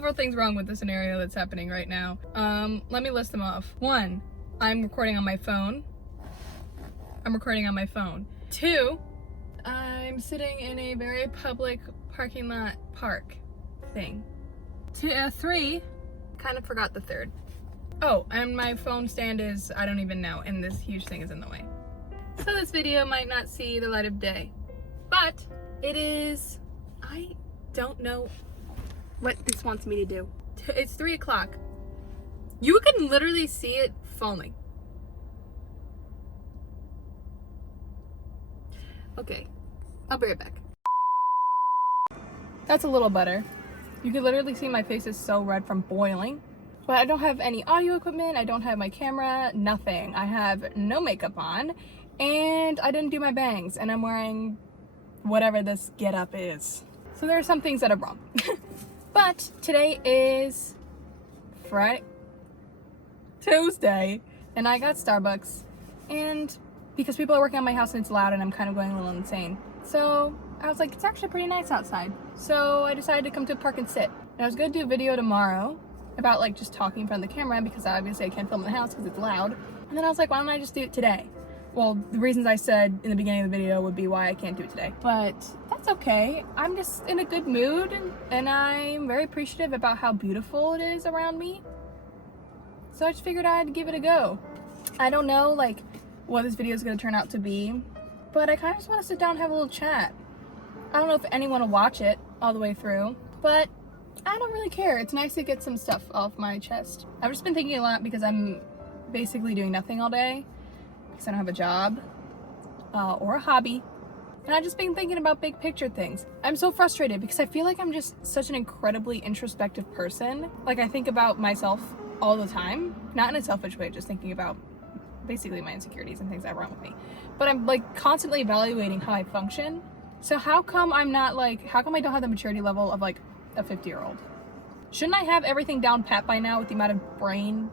several things wrong with the scenario that's happening right now. Let me list them off. 1, I'm recording on my phone. 2, I'm sitting in a very public parking lot park thing. 3, kind of forgot the 3rd. Oh, and my phone stand is, I don't even know, and this huge thing is in the way. So this video might not see the light of day, but it is, I don't know what this wants me to do. It's 3 o'clock. You can literally see it falling. Okay, I'll be right back. That's a little better. You can literally see my face is so red from boiling. But I don't have any audio equipment, I don't have my camera, nothing. I have no makeup on, and I didn't do my bangs, and I'm wearing whatever this getup is. So there are some things that are wrong. But today is Tuesday, and I got Starbucks, and because people are working on my house and it's loud and I'm kind of going a little insane. So I was like, it's actually pretty nice outside. So I decided to come to a park and sit. And I was gonna do a video tomorrow about like just talking in front of the camera because obviously I can't film in the house because it's loud. And then I was like, why don't I just do it today? Well, the reasons I said in the beginning of the video would be why I can't do it today. But that's okay. I'm just in a good mood and I'm very appreciative about how beautiful it is around me. So I just figured I'd give it a go. I don't know like what this video is going to turn out to be, but I kind of just want to sit down and have a little chat. I don't know if anyone will watch it all the way through, but I don't really care. It's nice to get some stuff off my chest. I've just been thinking a lot because I'm basically doing nothing all day because I don't have a job or a hobby. And I've just been thinking about big picture things. I'm so frustrated because I feel like I'm just such an incredibly introspective person. Like I think about myself all the time, not in a selfish way, just thinking about basically my insecurities and things that are wrong with me. But I'm like constantly evaluating how I function. So how come I don't have the maturity level of like a 50-year-old? Shouldn't I have everything down pat by now with the amount of brain,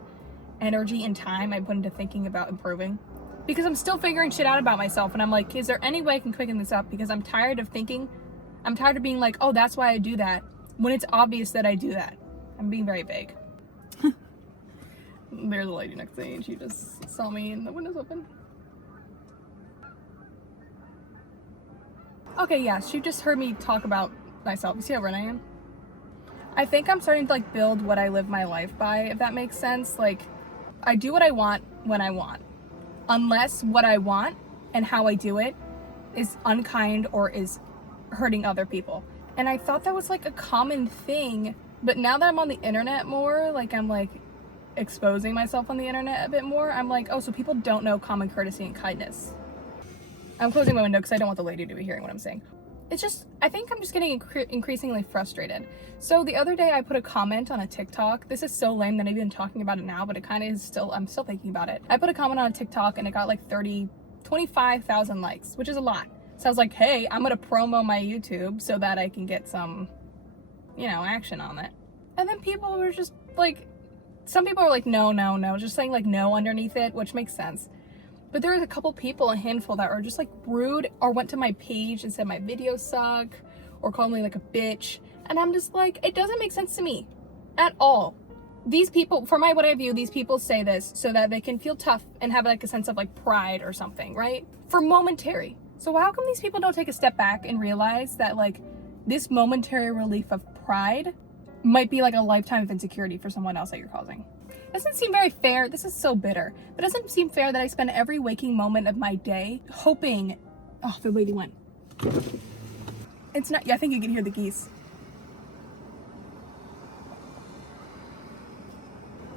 energy, and time I put into thinking about improving? Because I'm still figuring shit out about myself and I'm like, is there any way I can quicken this up? Because I'm tired of being like, oh, that's why I do that, when it's obvious that I do that. I'm being very vague. There's a lady next to me and she just saw me and the window's open. Okay, yeah, she just heard me talk about myself. You see how red I am? I think I'm starting to like build what I live my life by, if that makes sense. Like, I do what I want when I want. Unless what I want and how I do it is unkind or is hurting other people. And I thought that was like a common thing, but now that I'm on the internet more, like I'm like exposing myself on the internet a bit more, I'm like, oh, so people don't know common courtesy and kindness. I'm closing my window because I don't want the lady to be hearing what I'm saying. It's just, I think I'm just getting increasingly frustrated. So the other day I put a comment on a TikTok. This is so lame that I'm even talking about it now, but it kind of is still, I'm still thinking about it. I put a comment on a TikTok and it got like 25,000 likes, which is a lot. So I was like, hey, I'm gonna promo my YouTube so that I can get some, action on it. And then people were just like, some people are like, no, just saying like no underneath it, which makes sense. But there was a couple people, a handful, that were just like rude or went to my page and said my videos suck or called me like a bitch. And I'm just like, it doesn't make sense to me at all. These people, from what I view, these people say this so that they can feel tough and have like a sense of like pride or something, right? For momentary. So how come these people don't take a step back and realize that like this momentary relief of pride might be like a lifetime of insecurity for someone else that you're causing? It doesn't seem very fair. This is so bitter. But it doesn't seem fair that I spend every waking moment of my day hoping, oh, the lady went. It's not, yeah, I think you can hear the geese.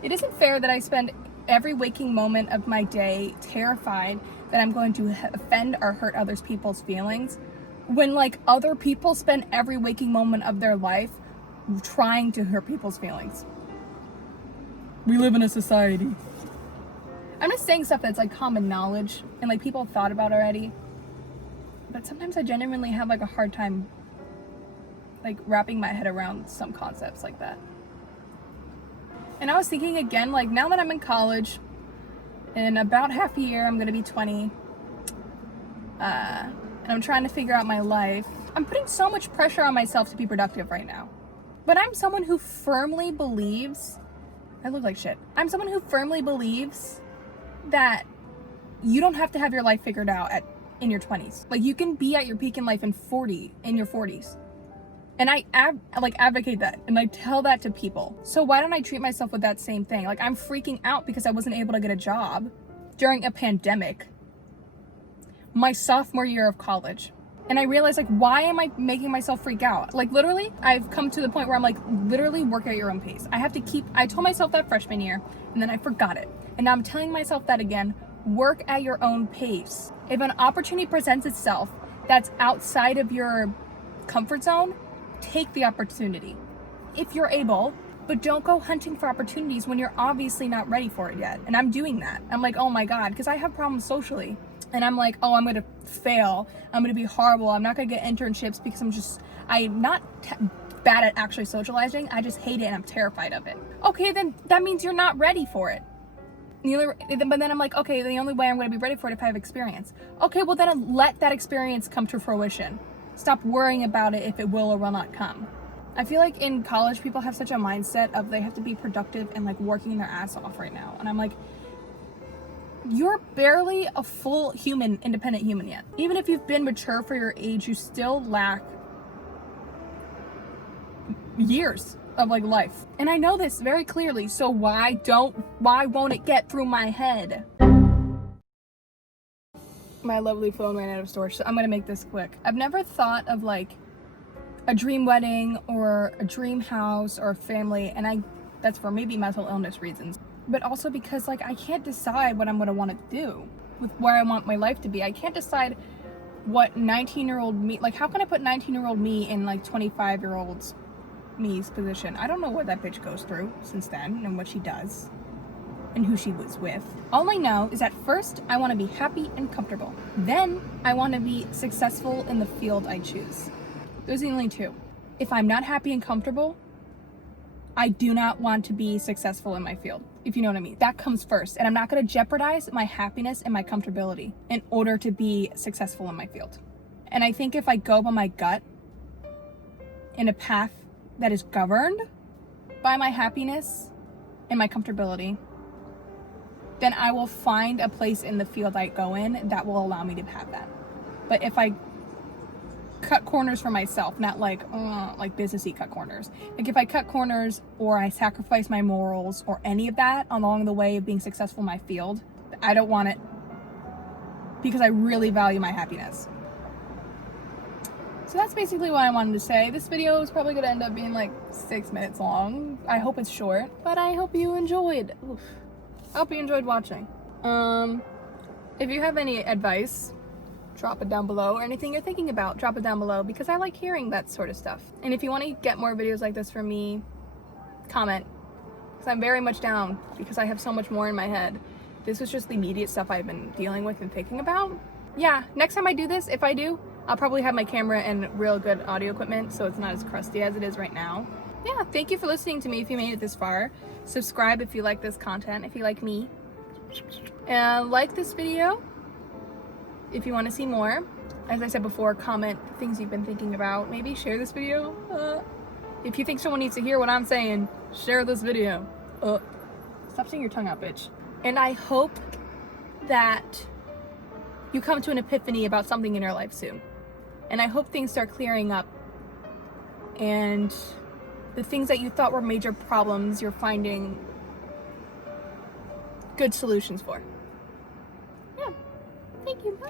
It isn't fair that I spend every waking moment of my day terrified that I'm going to offend or hurt other people's feelings when like other people spend every waking moment of their life trying to hurt people's feelings. We live in a society. I'm just saying stuff that's like common knowledge and like people have thought about already. But sometimes I genuinely have like a hard time like wrapping my head around some concepts like that. And I was thinking again, like now that I'm in college, in about half a year I'm gonna be 20. And I'm trying to figure out my life. I'm putting so much pressure on myself to be productive right now. But I'm someone who firmly believes, I look like shit. I'm someone who firmly believes that you don't have to have your life figured out in your 20s. Like, you can be at your peak in life in your 40s. And I advocate that, and I tell that to people. So why don't I treat myself with that same thing? Like, I'm freaking out because I wasn't able to get a job during a pandemic my sophomore year of college. And I realized, like, why am I making myself freak out? Like, literally, I've come to the point where I'm like, literally work at your own pace. I told myself that freshman year, and then I forgot it. And now I'm telling myself that again, work at your own pace. If an opportunity presents itself that's outside of your comfort zone, take the opportunity if you're able, but don't go hunting for opportunities when you're obviously not ready for it yet. And I'm doing that. I'm like, oh my God, because I have problems socially. And I'm like, oh, I'm going to fail. I'm going to be horrible. I'm not going to get internships because I'm not bad at actually socializing. I just hate it and I'm terrified of it. Okay, then that means you're not ready for it. But then I'm like, okay, the only way I'm going to be ready for it if I have experience. Okay, well then let that experience come to fruition. Stop worrying about it if it will or will not come. I feel like in college, people have such a mindset of they have to be productive and like working their ass off right now. And I'm like, you're barely a full human, independent human yet. Even if you've been mature for your age, you still lack years of like life. And I know this very clearly. So why won't it get through my head? My lovely phone ran out of storage, so I'm gonna make this quick. I've never thought of like a dream wedding or a dream house or a family, and that's for maybe mental illness reasons, but also because like I can't decide what I'm gonna want to do with where I want my life to be. I can't decide what 19-year-old me, like how can I put 19-year-old me in like 25-year-old me's position? I don't know what that bitch goes through since then and what she does and who she was with. All I know is that first, I want to be happy and comfortable. Then, I want to be successful in the field I choose. Those are the only two. If I'm not happy and comfortable, I do not want to be successful in my field, if you know what I mean. That comes first, and I'm not going to jeopardize my happiness and my comfortability in order to be successful in my field. And I think if I go by my gut in a path that is governed by my happiness and my comfortability, then I will find a place in the field I go in that will allow me to have that. But if I cut corners for myself, not like businessy cut corners. Like if I cut corners or I sacrifice my morals or any of that along the way of being successful in my field, I don't want it because I really value my happiness. So that's basically what I wanted to say. This video is probably gonna end up being like 6 minutes long. I hope it's short, but I hope you enjoyed. Oof. I hope you enjoyed watching. If you have any advice, drop it down below, or anything you're thinking about, drop it down below, because I like hearing that sort of stuff. And if you want to get more videos like this from me, comment, because I'm very much down, because I have so much more in my head. This was just the immediate stuff I've been dealing with and thinking about. Yeah, next time I do this, if I do, I'll probably have my camera and real good audio equipment, so it's not as crusty as it is right now. Yeah, thank you for listening to me if you made it this far. Subscribe if you like this content, if you like me. And like this video if you want to see more. As I said before, comment things you've been thinking about. Maybe share this video. If you think someone needs to hear what I'm saying, share this video. Stop sticking your tongue out, bitch. And I hope that you come to an epiphany about something in your life soon. And I hope things start clearing up. And the things that you thought were major problems, you're finding good solutions for. Yeah. Thank you. Bye.